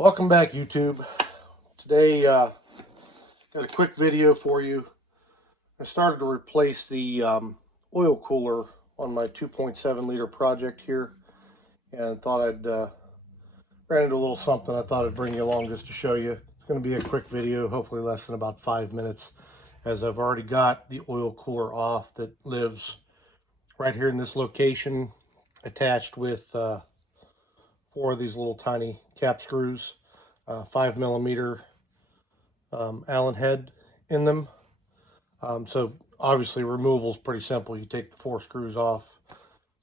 Welcome back, YouTube. Today, got a quick video for you. I started to replace the oil cooler on my 2.7 liter project here, and thought I'd ran into a little something. I thought I'd bring you along just to show you. It's going to be a quick video, hopefully less than about 5 minutes, as I've already got the oil cooler off that lives right here in this location, attached with 4 of these little tiny cap screws, 5mm Allen head in them. So obviously removal is pretty simple. You take the 4 screws off,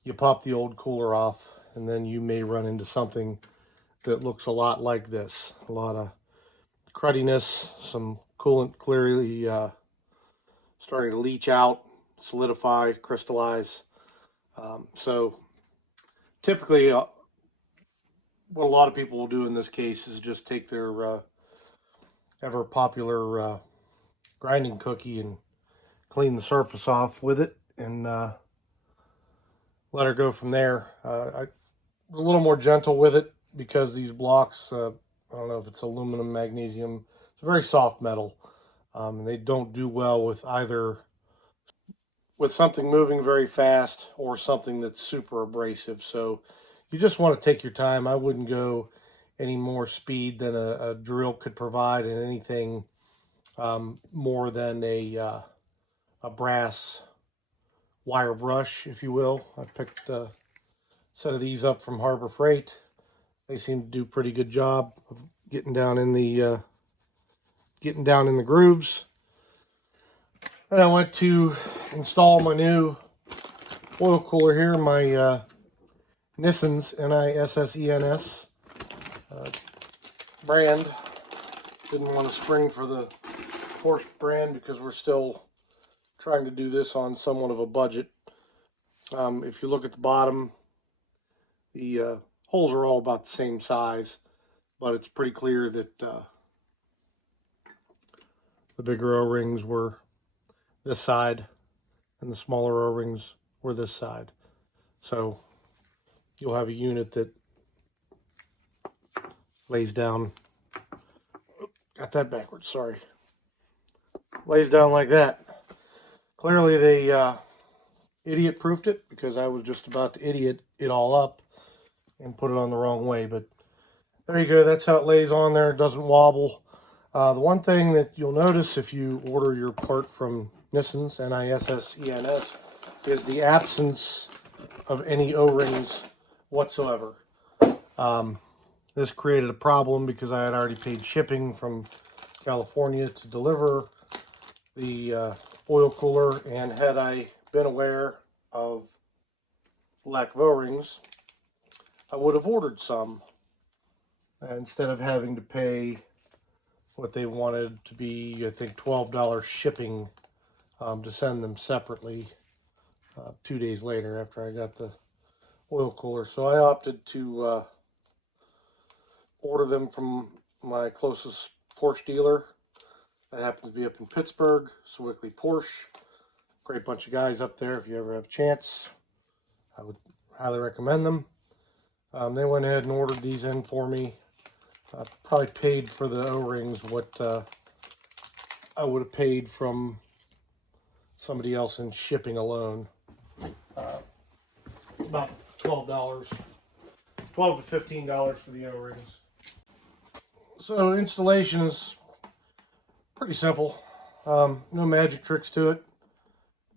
you pop the old cooler off, and then you may run into something that looks a lot like this. A lot of cruddiness, some coolant clearly starting to leach out, solidify, crystallize. So typically what a lot of people will do in this case is just take their ever popular grinding cookie and clean the surface off with it, and let her go from there. I'm a little more gentle with it because these blocks, I don't know if it's aluminum, magnesium, it's a very soft metal, and they don't do well with either with something moving very fast or something that's super abrasive. So you just want to take your time. I wouldn't go any more speed than a drill could provide, and anything more than a brass wire brush, if you will. I picked a set of these up from Harbor Freight. They seem to do a pretty good job of getting down in the grooves. Then I went to install my new oil cooler here, my Nissens, Nissens brand. Didn't want to spring for the Porsche brand because we're still trying to do this on somewhat of a budget. If you look at the bottom, the holes are all about the same size, but it's pretty clear that the bigger O-rings were this side and the smaller O-rings were this side. So you'll have a unit that lays down, got that backwards, sorry, lays down like that. Clearly they idiot proofed it, because I was just about to idiot it all up and put it on the wrong way. But there you go, that's how it lays on there. It doesn't wobble. The one thing that you'll notice if you order your part from Nissens, Nissens, is the absence of any O-rings whatsoever. This created a problem because I had already paid shipping from California to deliver the oil cooler, and had I been aware of lack of O-rings, I would have ordered some instead of having to pay what they wanted to be, I think, $12 shipping to send them separately 2 days later after I got the oil cooler. So I opted to order them from my closest Porsche dealer. That happens to be up in Pittsburgh, Sewickley Porsche. Great bunch of guys up there. If you ever have a chance, I would highly recommend them. They went ahead and ordered these in for me. Probably paid for the O-rings what I would have paid from somebody else in shipping alone. About $12 to $15 for the O-rings. So installation is pretty simple. No magic tricks to it.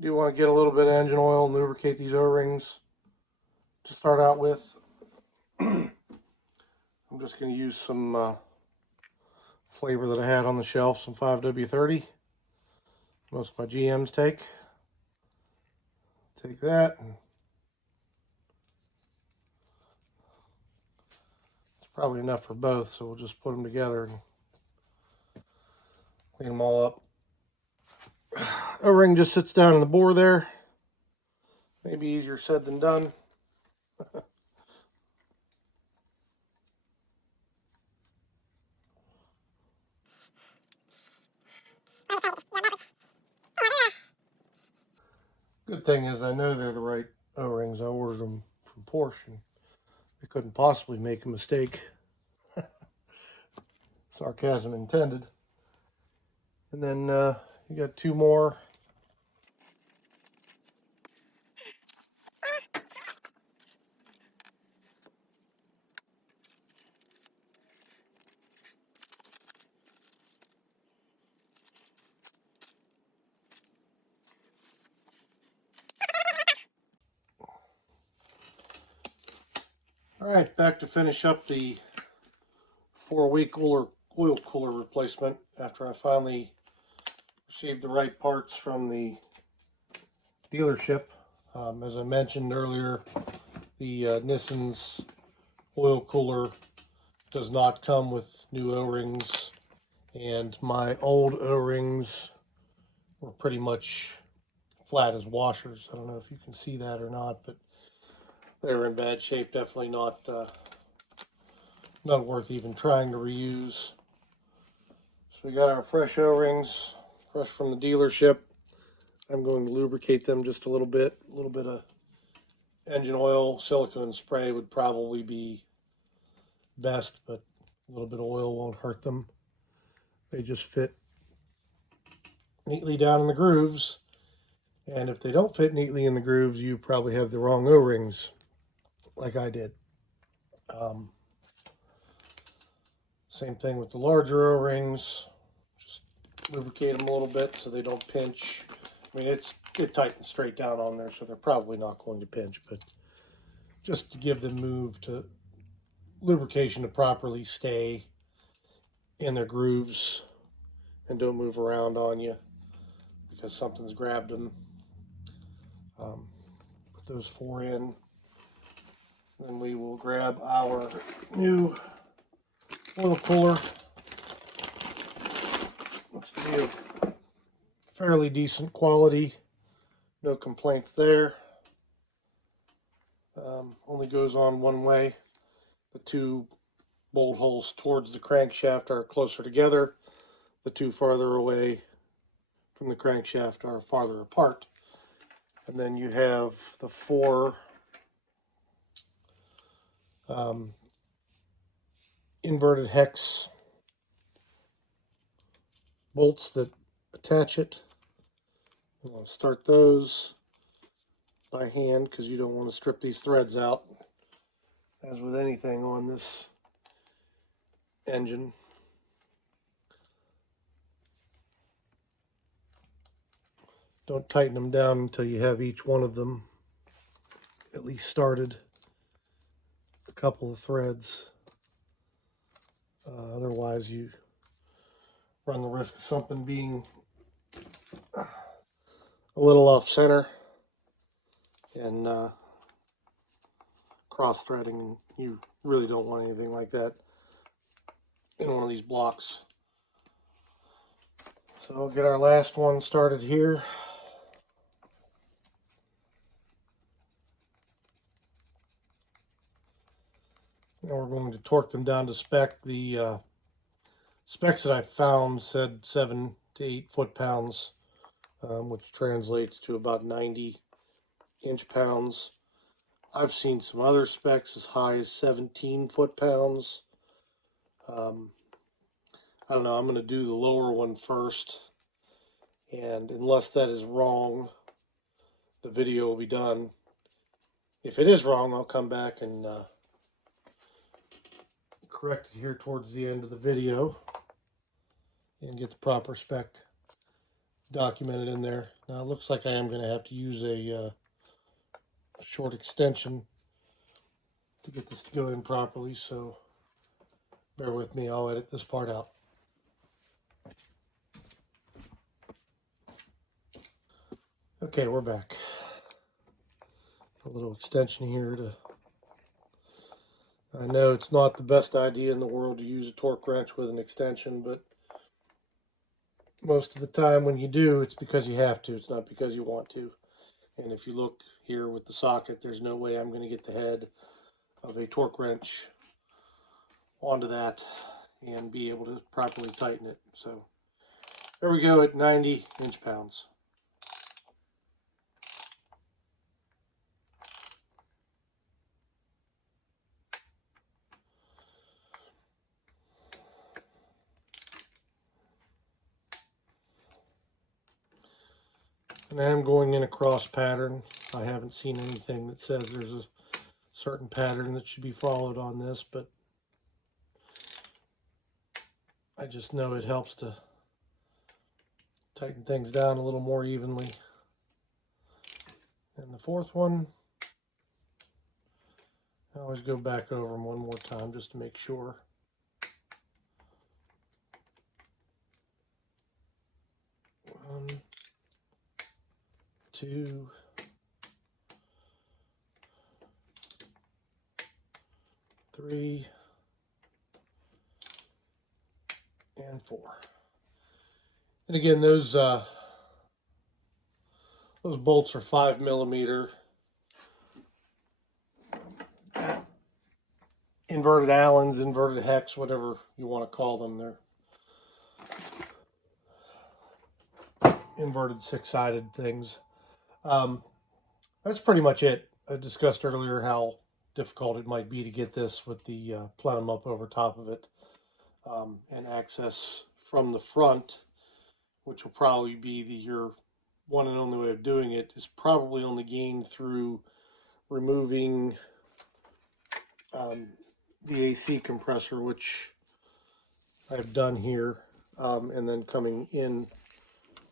Do want to get a little bit of engine oil and lubricate these O-rings to start out with. I'm just going to use some flavor that I had on the shelf, some 5W30. Most of my GMs take that. It's probably enough for both, so we'll just put them together and clean them all up. O-ring just sits down in the bore there. Maybe easier said than done. Good thing is I know they're the right O-rings. I ordered them from Porsche, and they couldn't possibly make a mistake. Sarcasm intended. And then you got two more. Alright, back to finish up the 4-week oil cooler replacement after I finally received the right parts from the dealership. As I mentioned earlier, the Nissan's oil cooler does not come with new O-rings, and my old O-rings were pretty much flat as washers. I don't know if you can see that or not, but they're in bad shape. Definitely not worth even trying to reuse. So we got our fresh O-rings, fresh from the dealership. I'm going to lubricate them just a little bit. A little bit of engine oil, silicone spray would probably be best, but a little bit of oil won't hurt them. They just fit neatly down in the grooves. And if they don't fit neatly in the grooves, you probably have the wrong O-rings, like I did. Same thing with the larger O-rings. Just lubricate them a little bit so they don't pinch. I mean, it tightens straight down on there, so they're probably not going to pinch, but just to give them lubrication to properly stay in their grooves and don't move around on you because something's grabbed them. Put those 4 in. Then we will grab our new oil cooler. Looks to be of fairly decent quality. No complaints there. Only goes on one way. The 2 bolt holes towards the crankshaft are closer together. The 2 farther away from the crankshaft are farther apart. And then you have the 4 inverted hex bolts that attach it. You want to start those by hand because you don't want to strip these threads out, as with anything on this engine. Don't tighten them down until you have each one of them at least started a couple of threads. Otherwise you run the risk of something being a little off center and cross threading. You really don't want anything like that in one of these blocks. So we'll get our last one started here. And we're going to torque them down to spec. The specs that I found said 7 to 8 foot-pounds, which translates to about 90 inch-pounds. I've seen some other specs as high as 17 foot-pounds. I don't know, I'm going to do the lower one first, and unless that is wrong, the video will be done. If it is wrong, I'll come back and correct it here towards the end of the video and get the proper spec documented in there. Now it looks like I am going to have to use a short extension to get this to go in properly, so bear with me, I'll edit this part out. Okay, we're back. A little extension here to... I know it's not the best idea in the world to use a torque wrench with an extension, but most of the time when you do, it's because you have to. It's not because you want to. And if you look here with the socket, there's no way I'm going to get the head of a torque wrench onto that and be able to properly tighten it. So there we go at 90 inch-pounds. And I'm going in a cross pattern. I haven't seen anything that says there's a certain pattern that should be followed on this, but I just know it helps to tighten things down a little more evenly. And the fourth one, I always go back over them one more time just to make sure. One, two, three, and four. And again, those bolts are 5mm inverted Allens, inverted hex, whatever you want to call them. They're inverted six-sided things. That's pretty much it. I discussed earlier how difficult it might be to get this with the plenum up over top of it, and access from the front, which will probably be your one and only way of doing it, is probably only gained through removing the AC compressor, which I've done here, and then coming in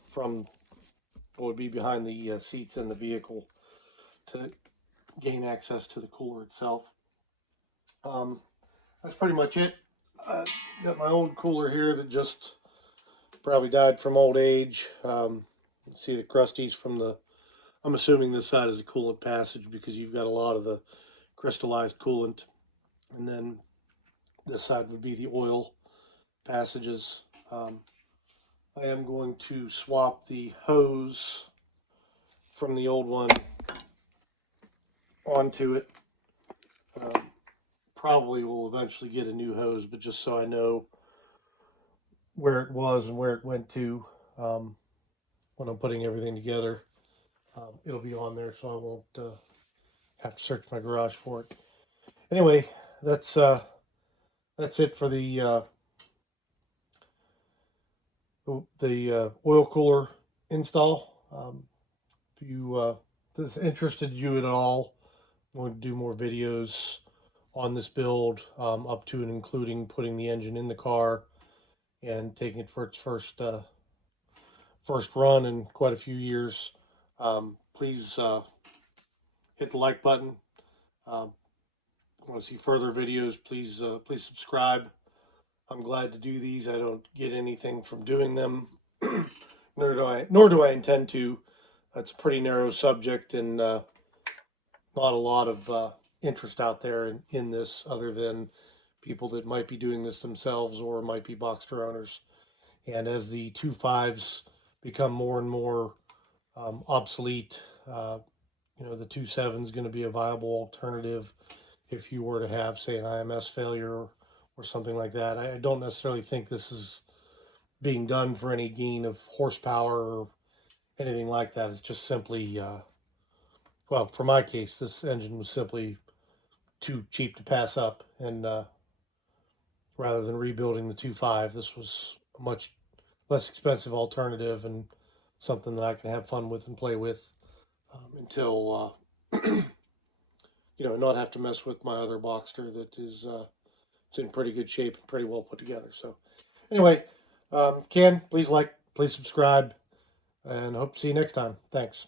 from what would be behind the seats in the vehicle to gain access to the cooler itself. That's pretty much it. Got my old cooler here that just probably died from old age. See the crusties from the, I'm assuming this side is a coolant passage because you've got a lot of the crystallized coolant, and then this side would be the oil passages. I am going to swap the hose from the old one onto it. Probably will eventually get a new hose, but just so I know where it was and where it went to when I'm putting everything together, it'll be on there, so I won't have to search my garage for it. Anyway, that's it for the oil cooler install. If you this interested you at all, I'm going to do more videos on this build, up to and including putting the engine in the car and taking it for its first run in quite a few years. Please hit the like button. Want to see further videos, please subscribe. I'm glad to do these. I don't get anything from doing them, nor do I intend to. That's a pretty narrow subject, and not a lot of interest out there in this, other than people that might be doing this themselves or might be Boxster owners. And as the 2.5s become more and more obsolete, the 2.7 is going to be a viable alternative if you were to have, say, an IMS failure or something like that. I don't necessarily think this is being done for any gain of horsepower or anything like that. It's just simply, well, for my case, this engine was simply too cheap to pass up, and rather than rebuilding the 2.5, this was a much less expensive alternative and something that I can have fun with and play with until not have to mess with my other Boxster that is it's in pretty good shape and pretty well put together. So anyway, please like, please subscribe, and hope to see you next time. Thanks.